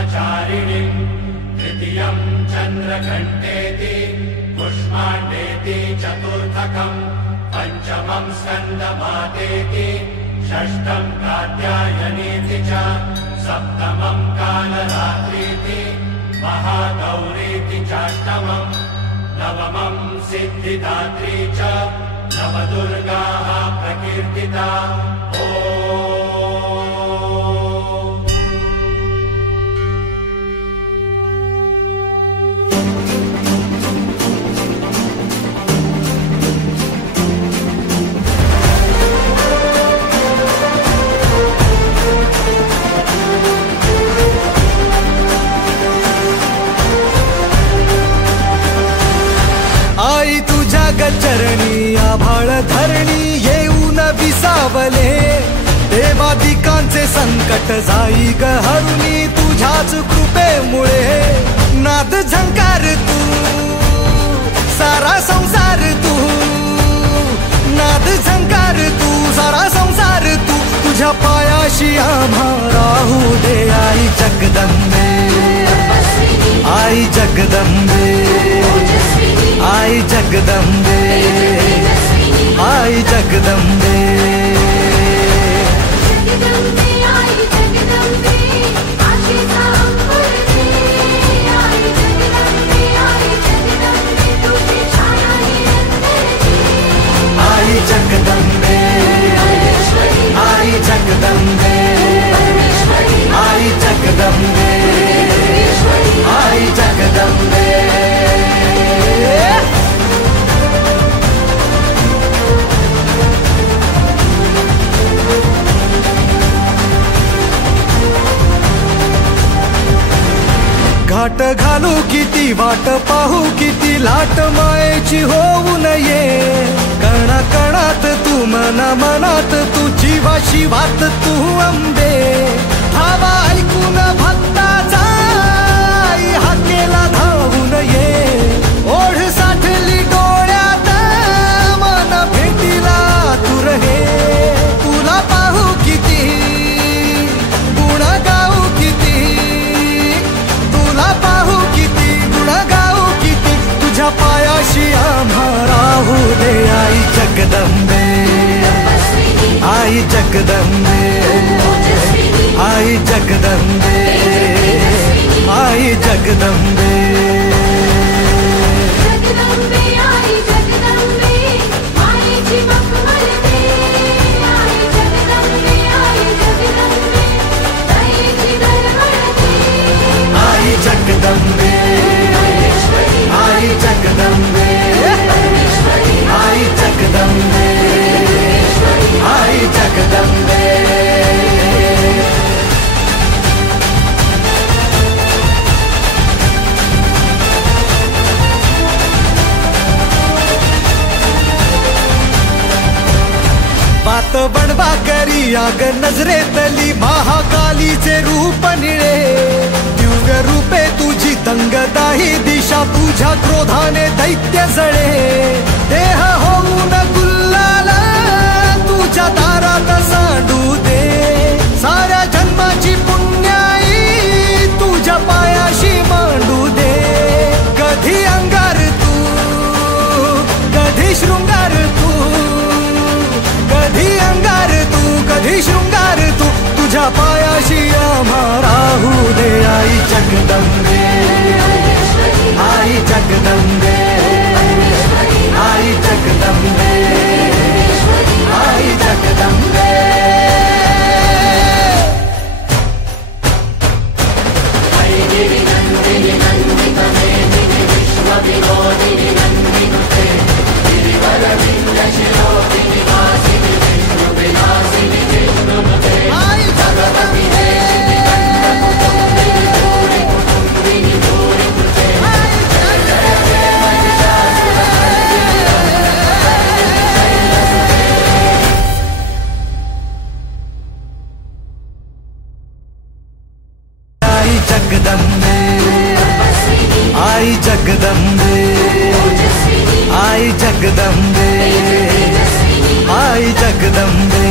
ब्रह्मचारिणीं तृतीयं चन्द्रघण्टेति पुष्माण्डेति चतुर्थकं पंचमं स्कन्दमातेति षष्ठं कात्यायनीति च सप्तमं कालरात्रीति महागौरीति चाष्टमं नवमं सिद्धिदात्री च नवदुर्गाः प्रकीर्तिता। आई तुझ्या गचरणी आभाळ धरणी येऊन विसावले देवादिकांचे संकट जाई ग हरुणी तुझ्याच कृपेमुळे नाद झंकार तू सारा संसार तू नाद झंकार तू सारा संसार तू तुझ्या पायाशी आम्हा राहू दे आई जगदंबे आई जगदंबे आई जगदंबे आई जगदंबे आई जगदंबे आशीषा अंकुर दे आई जगदंबे तुझी छाया निरंतर आई जगदंबे आई जगदंबे आई जगदंबे आई जगदंबे घाट घालू किती वाट पाहू किती लाट मायेची होऊ नये कणा कणात तू मना मनात तू जीवा शिवात तू अंबे धावा ऐकून भक्ताचा हाकेला धावू नये ओढ साठली डोळ्यात मन भेटीला तू रहे तुला पाहू किती गुण गाऊ किती तुला पाहू किती गुण गाऊ किती तुझ्या पायाशी आम्हा राहू दे आई जगदंबे आई जगदंबे आई जगदंबे आई जगदंबे जगदंबे आई जगदंबे मायेची मखमल दे आई जगदंबे दयेची दरवळ दे आई जगदंबे आई जगदंबे आई जगदंबे आई जगदंबे बात बनवा करी आग नजरेतली महाकालीचे रूप निळे दिव्य रूपे तुझी तंगताही दिशा तुझ्या क्रोधाने दैत्य जळे देह होऊन गुल्लाल तुझ्या दारात सांडू दे साऱ्या जन्माची पुण्याई तुझ्या पायाशी मांडू दे कधी अंगार तू कधी शृंगार तू कधी अंगार तू कधी शृंगार तू तुझ्या पायाशी आम्हा राहू दे आई जगदंबे आई जगदंबे आई जगदंबे आई जगदंबे नंदिनी नंदितमेदिनि विश्वविनोदिनि नंदिनुते गिरिवरविन्दशिरोदिनि वासिनि विष्णुविलासिनि विष्णुनुते भगवति देवी गन्धकुटुम्बिनि भूरि कुटुम्बिनि भूरि कृते जय जय जय जगदंबे आई जगदंबे आई जगदंबे आई जगदंबे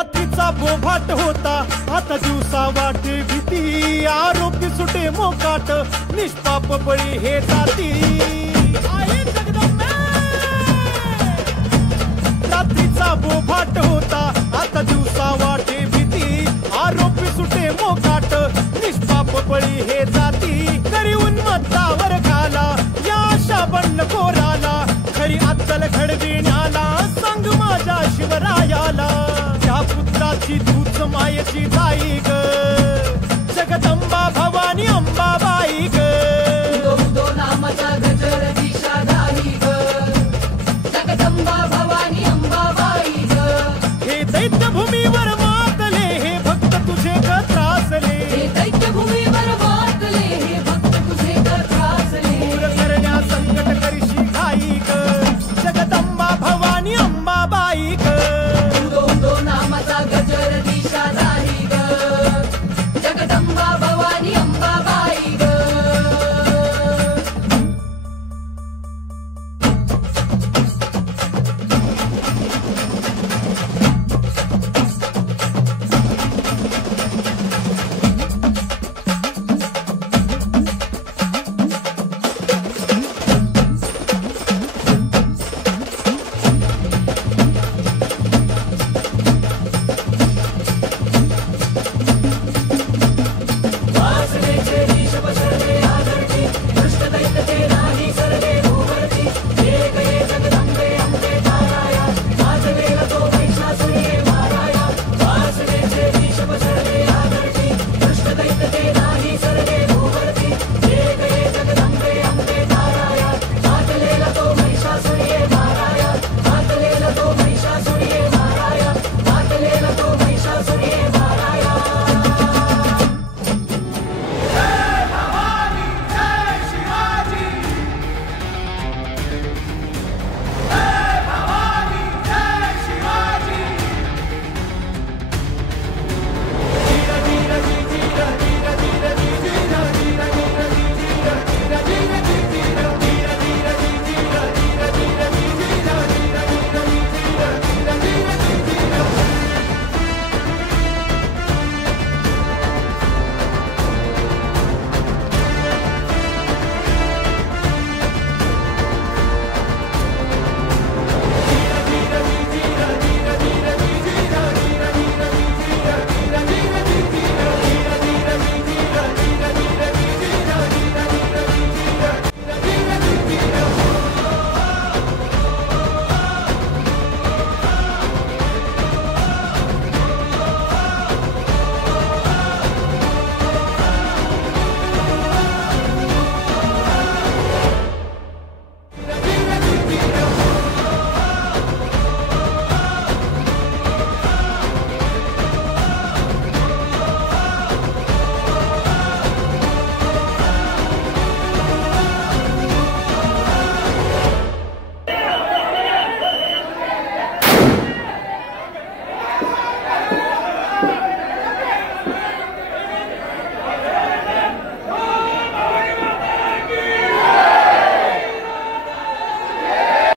रात्रीचा बोभाट होता आता दिवसा वाटे भीती आरोपी सुटे मोकाट निष्पाप बळी हे जाती आई जगदंबे रात्रीचा बोभाट होता आता दिवसा वाटे भीती आरोपी सुटे मोकाट निष्पाप बळी हे जाती तरी उन्मत्तावर घाला या आशा बंडखोराला खरी अद्दल घडविण्याला सांग माझ्या शिवरायाला त्या पुत्राची तूच मायेची जाई ग जगदंबा भवानी अंबा